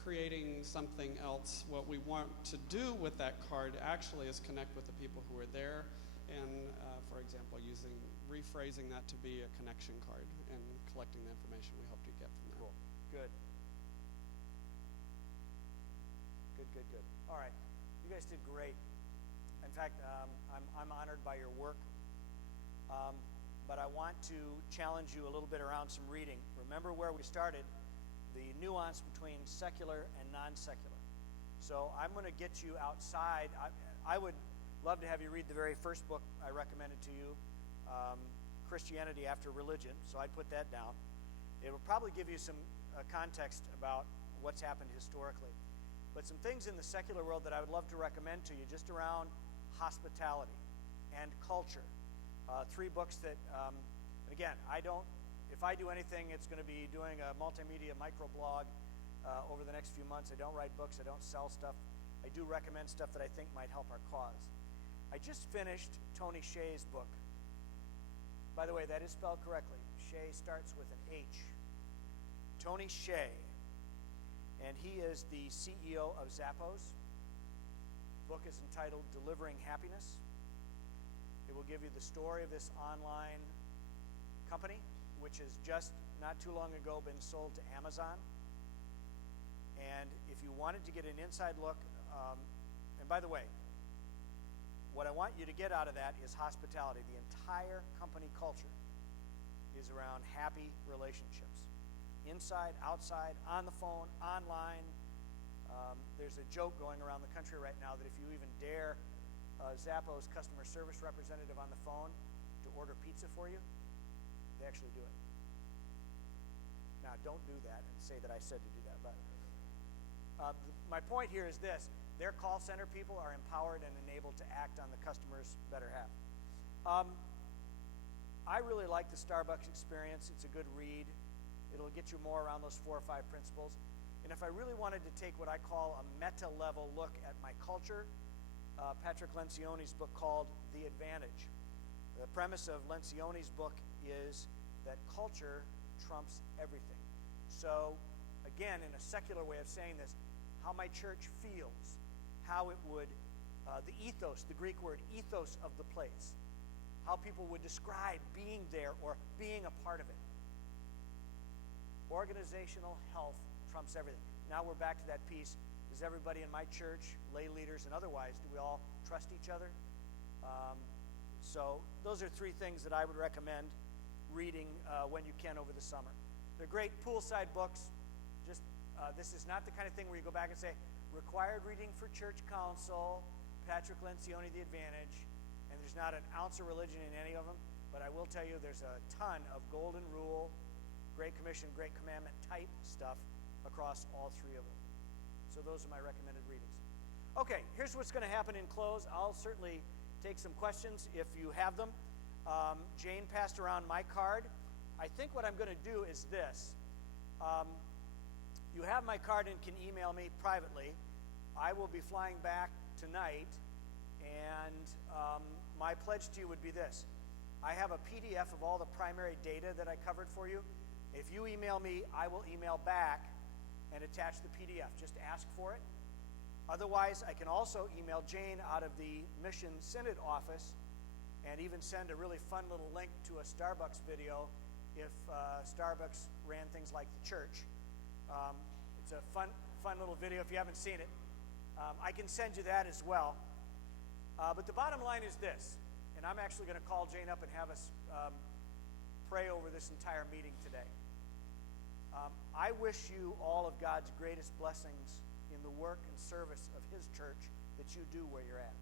creating something else, what we want to do with that card actually is connect with the people who are there, and for example, rephrasing that to be a connection card and collecting the information we hope to get from there. Cool. Good. Good. All right. You guys did great. In fact, I'm honored by your work. But I want to challenge you a little bit around some reading. Remember where we started, the nuance between secular and non-secular. So I'm going to get you outside. I would love to have you read the very first book I recommended to you, Christianity After Religion. So I'd put that down. It will probably give you some context about what's happened historically. But some things in the secular world that I would love to recommend to you, just around hospitality and culture. 3 books that, and again, if I do anything, it's going to be doing a multimedia microblog over the next few months. I don't write books. I don't sell stuff. I do recommend stuff that I think might help our cause. I just finished Tony Hsieh's book. By the way, that is spelled correctly. Hsieh starts with an H. Tony Hsieh, and he is the CEO of Zappos. The book is entitled Delivering Happiness. It will give you the story of this online company, which has just not too long ago been sold to Amazon. And if you wanted to get an inside look, and by the way, what I want you to get out of that is hospitality. The entire company culture is around happy relationships. Inside, outside, on the phone, online. There's a joke going around the country right now that if you even dare Zappos customer service representative on the phone to order pizza for you, they actually do it. Now, don't do that and say that I said to do that. But my point here is this. Their call center people are empowered and enabled to act on the customer's better half. I really like the Starbucks experience. It's a good read. It'll get you more around those 4 or 5 principles. And if I really wanted to take what I call a meta-level look at my culture, Patrick Lencioni's book called The Advantage. The premise of Lencioni's book is that culture trumps everything. So, again, in a secular way of saying this, how my church feels, how it would, the ethos, the Greek word ethos of the place, how people would describe being there or being a part of it. Organizational health trumps everything. Now we're back to that piece. Does everybody in my church, lay leaders and otherwise, do we all trust each other? So those are 3 things that I would recommend reading when you can over the summer. They're great poolside books. Just this is not the kind of thing where you go back and say, required reading for church council, Patrick Lencioni, The Advantage, and there's not an ounce of religion in any of them. But I will tell you there's a ton of golden rule, Great Commission, Great Commandment type stuff across all three of them. So those are my recommended readings. Okay, here's what's going to happen in close. I'll certainly take some questions if you have them. Jane passed around my card. I think what I'm going to do is this. You have my card and can email me privately. I will be flying back tonight, and my pledge to you would be this. I have a PDF of all the primary data that I covered for you. If you email me, I will email back and attach the PDF. Just ask for it. Otherwise, I can also email Jane out of the Mission Synod office and even send a really fun little link to a Starbucks video if Starbucks ran things like the church. It's a fun little video if you haven't seen it. I can send you that as well. But the bottom line is this, and I'm actually going to call Jane up and have us pray over this entire meeting today. I wish you all of God's greatest blessings in the work and service of His church that you do where you're at.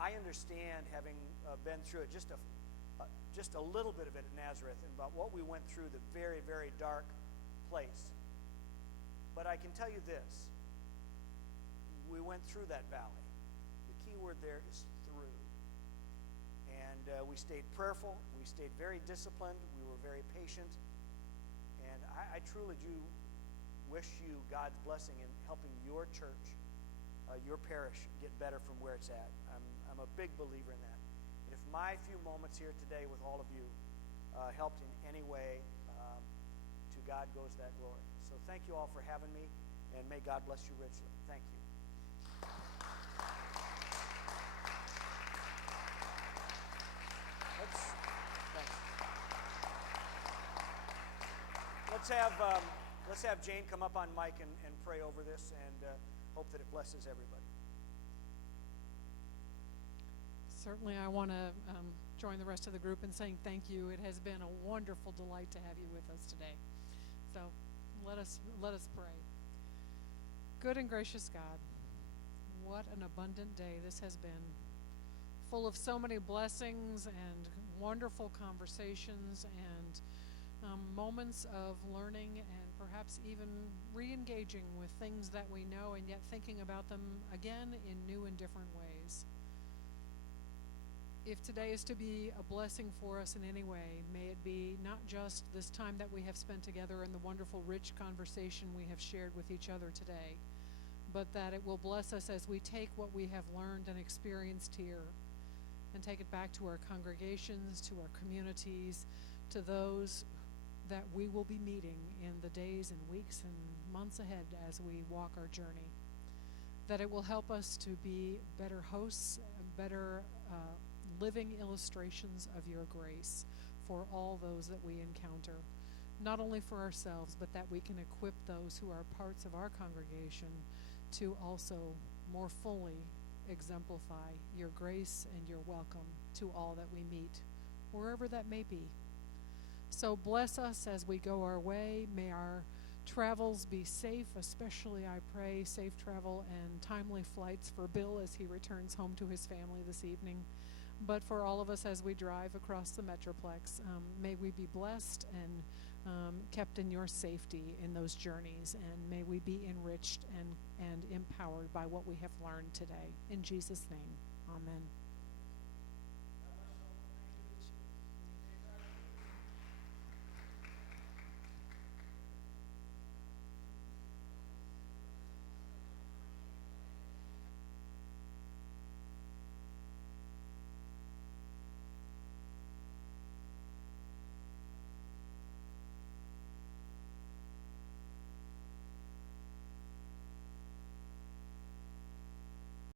I understand, having been through it, just a little bit of it at Nazareth, and about what we went through, the very, very dark place. But I can tell you this. We went through that valley. The key word there is through. And we stayed prayerful. We stayed very disciplined. We were very patient. And I truly do wish you God's blessing in helping your church, your parish, get better from where it's at. I'm a big believer in that. And if my few moments here today with all of you helped in any way, to God goes that glory. So thank you all for having me, and may God bless you richly. Thank you. Let's have Jane come up on mic and pray over this, and hope that it blesses everybody. Certainly, I want to join the rest of the group in saying thank you. It has been a wonderful delight to have you with us today. So let us pray. Good and gracious God, what an abundant day this has been, full of so many blessings and wonderful conversations and moments of learning and perhaps even re-engaging with things that we know, and yet thinking about them again in new and different ways. If today is to be a blessing for us in any way, may it be not just this time that we have spent together and the wonderful, rich conversation we have shared with each other today, but that it will bless us as we take what we have learned and experienced here and take it back to our congregations, to our communities, to those that we will be meeting in the days and weeks and months ahead as we walk our journey. That it will help us to be better hosts, better living illustrations of your grace for all those that we encounter, not only for ourselves, but that we can equip those who are parts of our congregation to also more fully exemplify your grace and your welcome to all that we meet, wherever that may be. So bless us as we go our way. May our travels be safe, especially, I pray, safe travel and timely flights for Bill as he returns home to his family this evening. But for all of us as we drive across the Metroplex, may we be blessed and kept in your safety in those journeys, and may we be enriched and empowered by what we have learned today. In Jesus' name, amen.